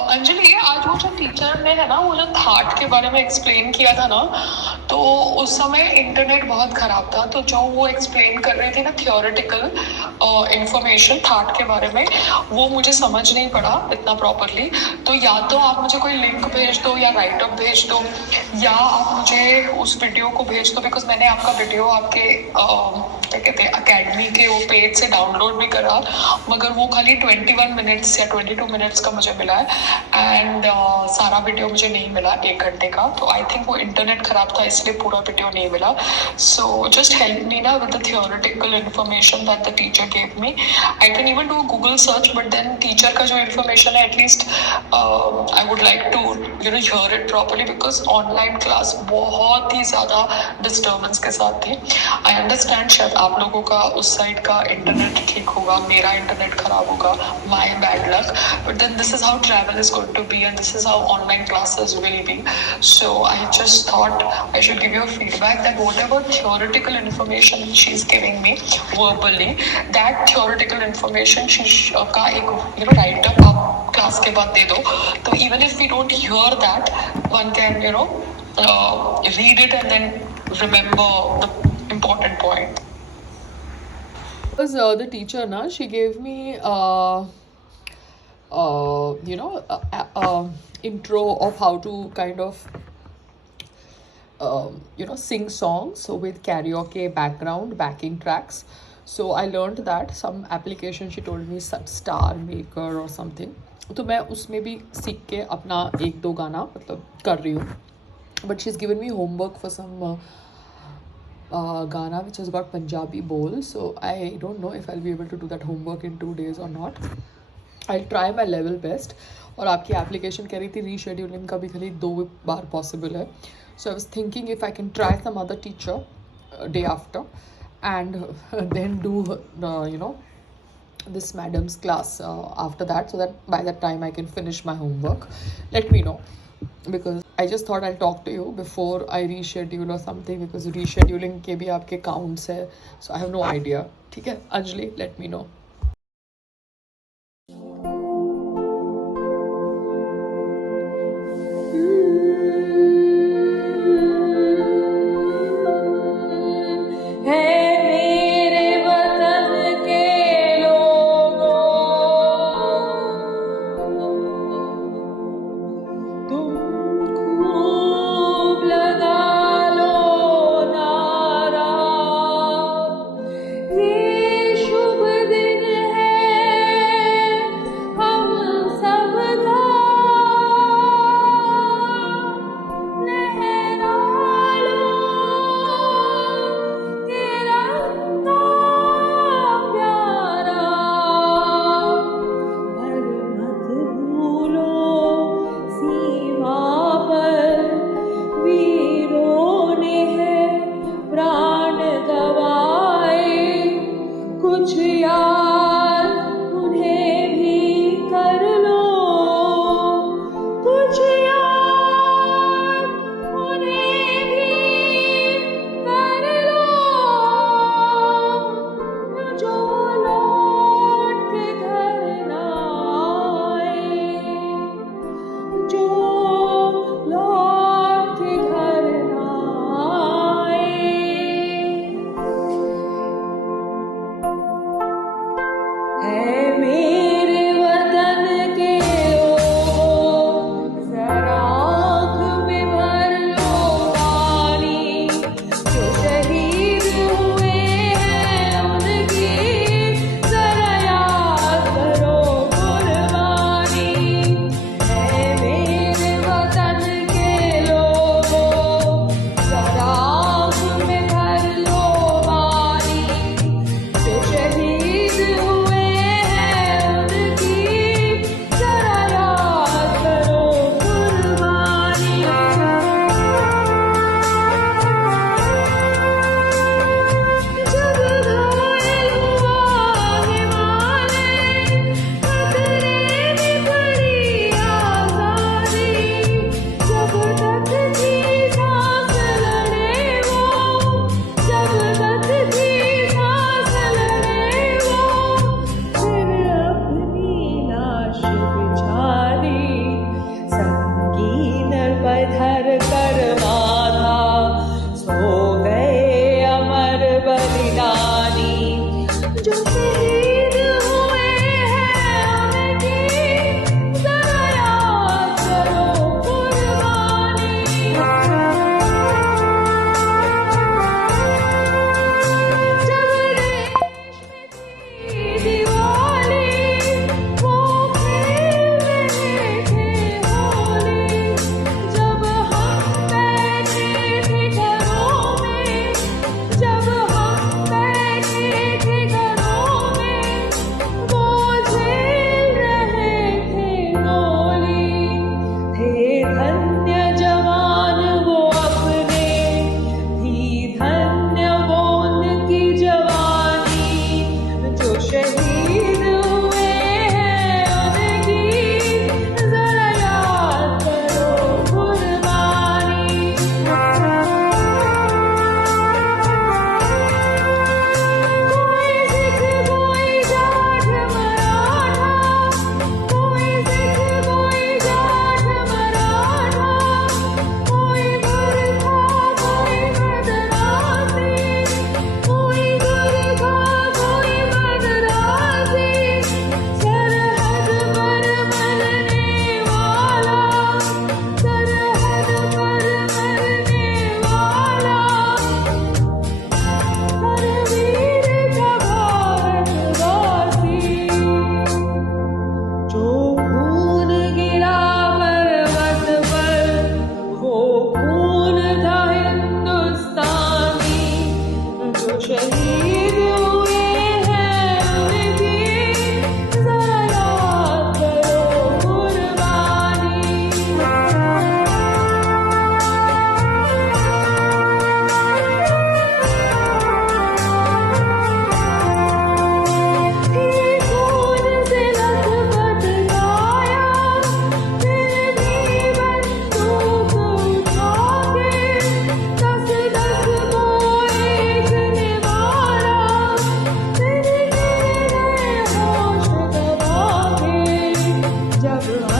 अंजलि, आज वो जो टीचर ने है ना, वो जो थाट के बारे में एक्सप्लेन किया था ना, तो उस समय इंटरनेट बहुत खराब था, तो जो वो एक्सप्लेन कर रहे थे ना थियोरेटिकल इंफॉर्मेशन थाट के बारे में, वो मुझे समझ नहीं पड़ा इतना प्रॉपरली। तो या तो आप मुझे कोई लिंक भेज दो या राइट अप भेज दो, या आप मुझे उस वीडियो को भेज दो, बिकॉज मैंने आपका वीडियो आपके क्या कहते हैं अकेडमी के वो पेज से डाउनलोड भी करा, मगर वो खाली 21 मिनट्स या 22 मिनट्स का मुझे मिला है। एंड सारा वीडियो मुझे नहीं मिला 1 घंटे का, तो आई थिंक वो इंटरनेट खराब था इसलिए पूरा वीडियो नहीं मिला। सो जस्ट हेल्प मी ना with the theoretical information that the teacher gave me. I can even do Google search, but then teacher का जो इन्फॉर्मेशन है at least I would like to hear it properly, because online class बहुत ही ज़्यादा disturbance के साथ थी। I understand शायद आप लोगों का उस साइड का इंटरनेट ठीक होगा, मेरा इंटरनेट खराब होगा, my bad luck, but then this is how travel is going to be and this is how online classes will be. So I just thought I should give you a feedback that whatever theoretical information she's giving me verbally, that theoretical information का एक write up आप class के बाद दे दो, तो even if we don't hear that, one can read it and then remember the important point. Because the teacher na, she gave me intro of how to kind of sing songs with karaoke background backing tracks. So I learned that some application she told me Star Maker or something. तो मैं उसमें भी सीख के अपना एक दो गाना मतलब कर रही हूँ. But she's given me homework for some Ghana which has got Punjabi bowl, so I don't know if I'll be able to do that homework in 2 days or not. I'll try my level best. और आपकी application कह रही थी rescheduling का भी खाली 2 बार possible है. So I was thinking if I can try some other teacher day after and then do this madam's class after that, so that by that time I can finish my homework. Let me know, because I just thought I'll talk to you before I reschedule or something, because rescheduling के भी आपके counts है, so I have no idea. ठीक है Anjali, let me know. शुभ दिन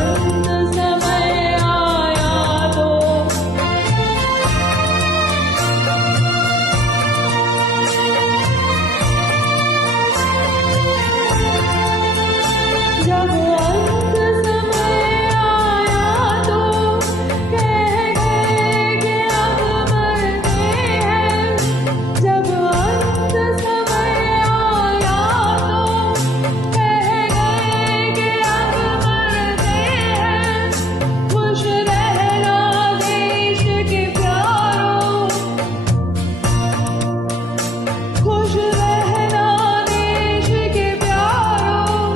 अंत समय आया तो जब अंत समय आया तो कह गए कि अब मरते हैं। जब अंत समय आया तो कह गए कि अब मरते हैं। खुश रहना देश के प्यारों, खुश रहना देश के प्यारों।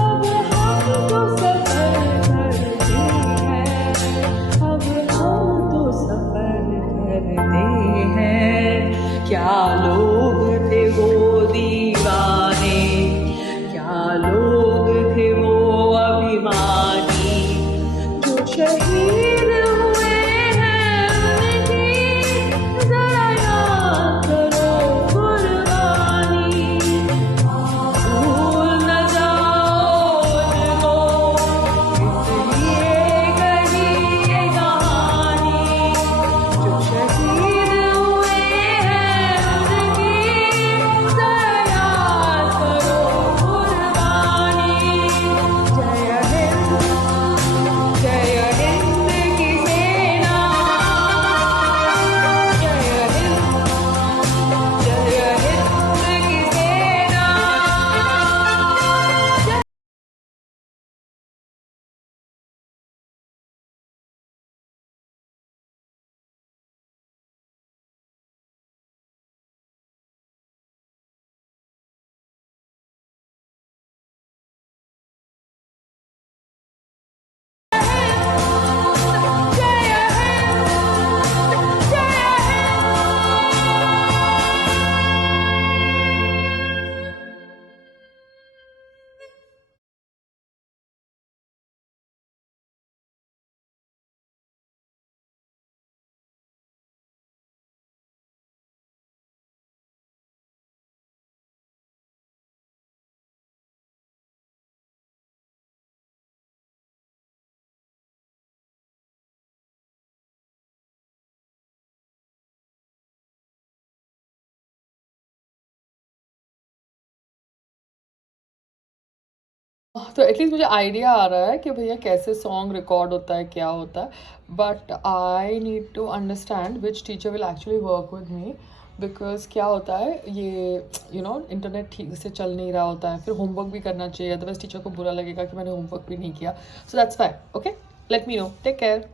अब हम तो सफर करते हैं, अब हम तो सफर करते हैं। क्या लोग थे वो दीवाने, क्या लोग थे वो अभिमानी, जो शहीद हुए हैं उनकी जरा याद करो कुर्बानी। भूल न जाओ उनको, इसलिए कही ये कहानी। जो शहीद हुए हैं उनकी जरा याद करो कुर्बानी। जय हिंद की सेना, जय हिंद की सेना। तो एटलीस्ट मुझे आइडिया आ रहा है कि भैया कैसे सॉन्ग रिकॉर्ड होता है, क्या होता है। But I need to understand which teacher will actually work with me, because क्या होता है ये इंटरनेट ठीक से चल नहीं रहा होता है, फिर होमवर्क भी करना चाहिए, अदरवाइज टीचर को बुरा लगेगा कि मैंने होमवर्क भी नहीं किया। So that's fine. Okay, let me know. Take care.